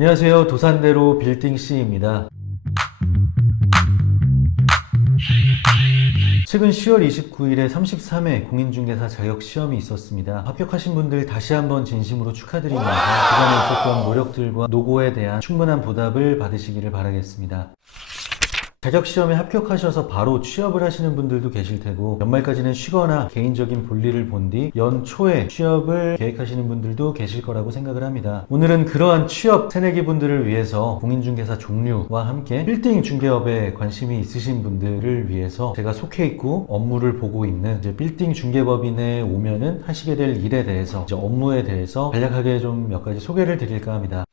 안녕하세요. 도산대로 빌딩C입니다. 최근 10월 29일에 33회 공인중개사 자격시험이 있었습니다. 합격하신 분들 다시 한번 진심으로 축하드리면서 그간에 있었던 노력들과 노고에 대한 충분한 보답을 받으시기를 바라겠습니다. 자격시험에 합격하셔서 바로 취업을 하시는 분들도 계실 테고, 연말까지는 쉬거나 개인적인 볼일을 본 뒤 연초에 취업을 계획하시는 분들도 계실 거라고 생각을 합니다. 오늘은 그러한 취업 새내기 분들을 위해서 공인중개사 종류와 함께 빌딩 중개업에 관심이 있으신 분들을 위해서 제가 속해 있고 업무를 보고 있는 빌딩 중개법인에 오면은 하시게 될 일에 대해서, 업무에 대해서 간략하게 좀 몇 가지 소개를 드릴까 합니다.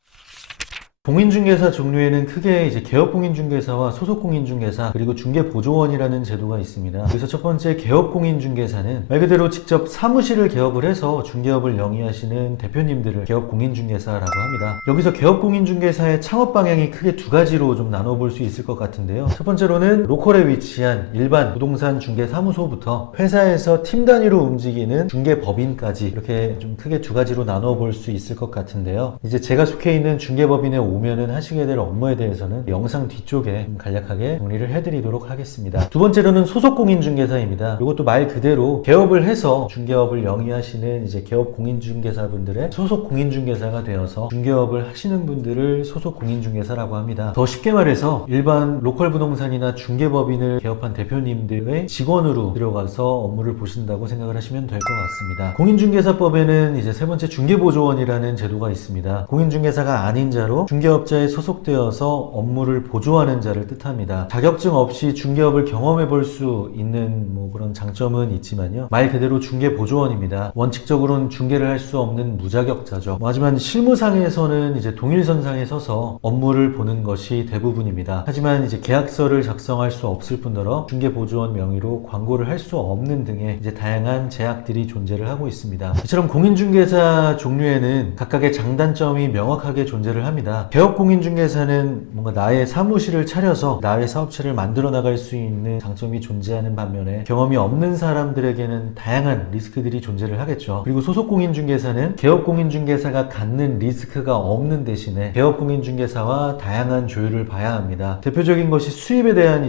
공인중개사 종류에는 크게 개업공인중개사와 소속공인중개사, 그리고 중개보조원이라는 제도가 있습니다. 그래서 첫 번째 개업공인중개사는 말 그대로 직접 사무실을 개업을 해서 중개업을 영위하시는 대표님들을 개업공인중개사라고 합니다. 여기서 개업공인중개사의 창업 방향이 크게 두 가지로 좀 나눠볼 수 있을 것 같은데요. 첫 번째로는 로컬에 위치한 일반 부동산 중개사무소부터 회사에서 팀 단위로 움직이는 중개법인까지, 이렇게 좀 크게 두 가지로 나눠볼 수 있을 것 같은데요. 이제 제가 속해 있는 중개법인에 오면은 하시게 될 업무에 대해서는 영상 뒤쪽에 간략하게 정리를 해드리도록 하겠습니다. 두 번째로는 소속공인중개사입니다. 이것도 말 그대로 개업을 해서 중개업을 영위하시는 개업공인중개사분들의 소속공인중개사가 되어서 중개업을 하시는 분들을 소속공인중개사라고 합니다. 더 쉽게 말해서 일반 로컬 부동산이나 중개법인을 개업한 대표님들의 직원으로 들어가서 업무를 보신다고 생각을 하시면 될 것 같습니다. 공인중개사법에는 세 번째 중개보조원이라는 제도가 있습니다. 공인중개사가 아닌 자로 중개업자에 소속되어서 업무를 보조하는 자를 뜻합니다. 자격증 없이 중개업을 경험해 볼 수 있는 그런 장점은 있지만요, 말 그대로 중개보조원입니다. 원칙적으로는 중개를 할 수 없는 무자격자죠. 하지만 실무상에서는 동일선상에 서서 업무를 보는 것이 대부분입니다. 하지만 계약서를 작성할 수 없을 뿐더러 중개보조원 명의로 광고를 할 수 없는 등의 다양한 제약들이 존재를 하고 있습니다. 이처럼 공인중개사 종류에는 각각의 장단점이 명확하게 존재를 합니다. 개업공인중개사는 뭔가 나의 사무실을 차려서 나의 사업체를 만들어 나갈 수 있는 장점이 존재하는 반면에, 경험이 없는 사람들에게는 다양한 리스크들이 존재를 하겠죠. 그리고 소속공인중개사는 개업공인중개사가 갖는 리스크가 없는 대신에 개업공인중개사와 다양한 조율을 봐야 합니다. 대표적인 것이 수입에 대한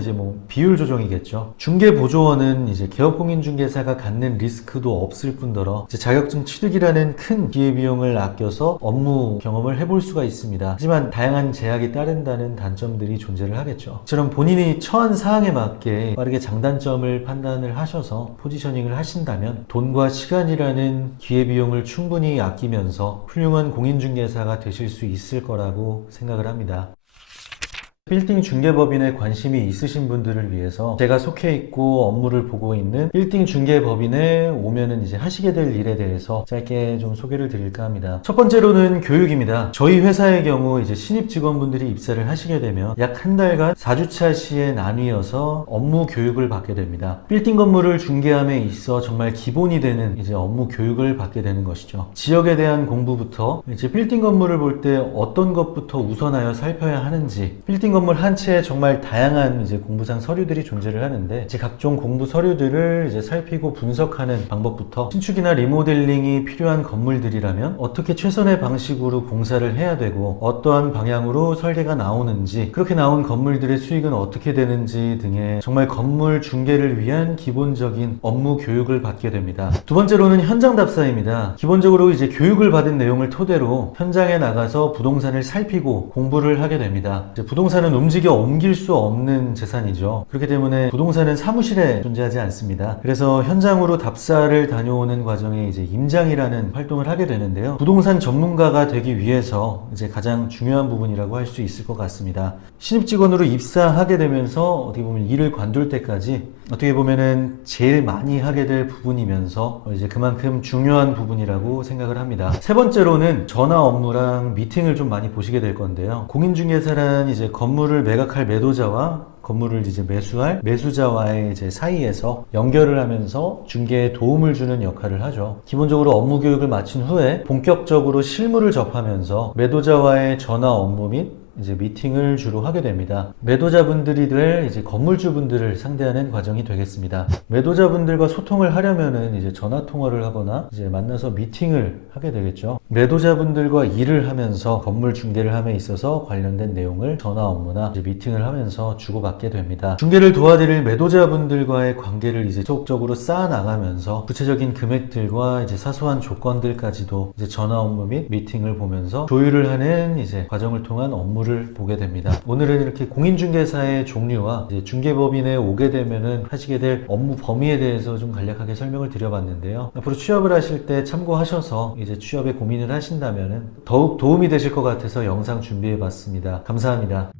비율 조정이겠죠. 중개보조원은 개업공인중개사가 갖는 리스크도 없을 뿐더러 자격증 취득이라는 큰 기회비용을 아껴서 업무 경험을 해볼 수가 있습니다. 하지만 다양한 제약이 따른다는 단점들이 존재를 하겠죠. 이처럼 본인이 처한 사항에 맞게 빠르게 장단점을 판단을 하셔서 포지셔닝을 하신다면 돈과 시간이라는 기회비용을 충분히 아끼면서 훌륭한 공인중개사가 되실 수 있을 거라고 생각을 합니다. 빌딩 중개법인에 관심이 있으신 분들을 위해서 제가 속해 있고 업무를 보고 있는 빌딩 중개법인에 오면은 하시게 될 일에 대해서 짧게 좀 소개를 드릴까 합니다. 첫 번째로는 교육입니다. 저희 회사의 경우 신입 직원분들이 입사를 하시게 되면 약 한 달간 4주차 시에 나뉘어서 업무 교육을 받게 됩니다. 빌딩 건물을 중개함에 있어 정말 기본이 되는 업무 교육을 받게 되는 것이죠. 지역에 대한 공부부터 빌딩 건물을 볼 때 어떤 것부터 우선하여 살펴야 하는지, 빌딩 건물 한 채에 정말 다양한 공부상 서류들이 존재를 하는데, 각종 공부 서류들을 살피고 분석하는 방법부터, 신축이나 리모델링이 필요한 건물들이라면 어떻게 최선의 방식으로 공사를 해야 되고 어떠한 방향으로 설계가 나오는지, 그렇게 나온 건물들의 수익은 어떻게 되는지 등의 정말 건물 중개를 위한 기본적인 업무 교육을 받게 됩니다. 두 번째로는 현장 답사입니다. 기본적으로 교육을 받은 내용을 토대로 현장에 나가서 부동산을 살피고 공부를 하게 됩니다. 부동산은 움직여 옮길 수 없는 재산이죠. 그렇기 때문에 부동산은 사무실에 존재하지 않습니다. 그래서 현장으로 답사를 다녀오는 과정에 임장이라는 활동을 하게 되는데요. 부동산 전문가가 되기 위해서 가장 중요한 부분이라고 할 수 있을 것 같습니다. 신입 직원으로 입사하게 되면서 어떻게 보면 일을 관둘 때까지 어떻게 보면은 제일 많이 하게 될 부분이면서 그만큼 중요한 부분이라고 생각을 합니다. 세 번째로는 전화 업무랑 미팅을 좀 많이 보시게 될 건데요. 공인중개사란 건물을 매각할 매도자와 건물을 매수할 매수자와의 사이에서 연결을 하면서 중개에 도움을 주는 역할을 하죠. 기본적으로 업무 교육을 마친 후에 본격적으로 실무를 접하면서 매도자와의 전화 업무 및 이제 미팅을 주로 하게 됩니다. 매도자분들이 될 이제 건물주분들을 상대하는 과정이 되겠습니다. 매도자분들과 소통을 하려면은 이제 전화 통화를 하거나 이제 만나서 미팅을 하게 되겠죠. 매도자분들과 일을 하면서 건물 중개를 함에 있어서 관련된 내용을 전화 업무나 이제 미팅을 하면서 주고받게 됩니다. 중개를 도와드릴 매도자분들과의 관계를 이제 지속적으로 쌓아나가면서 구체적인 금액들과 이제 사소한 조건들까지도 이제 전화 업무 및 미팅을 보면서 조율을 하는 이제 과정을 통한 업무를 보게 됩니다. 오늘은 이렇게 공인중개사의 종류와 이제 중개법인에 오게 되면은 하시게 될 업무 범위에 대해서 좀 간략하게 설명을 드려봤는데요. 앞으로 취업을 하실 때 참고하셔서 이제 취업에 고민을 하신다면은 더욱 도움이 되실 것 같아서 영상 준비해봤습니다. 감사합니다.